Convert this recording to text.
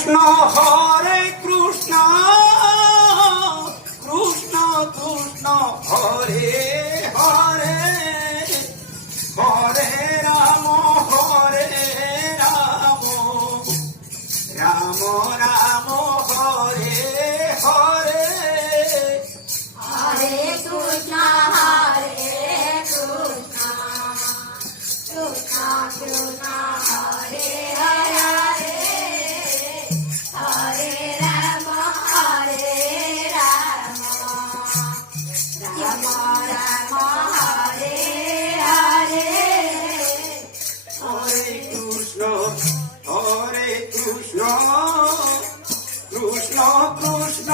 Krishna Hare Krishna Krishna Krishna Hare Hare Hare Ram Ram Ram Hare Hare Hare Krishna Krishna Krishna Hare Hare Hare Ram Ram Ram Hare Hare Hare Krishna Krishna Krishna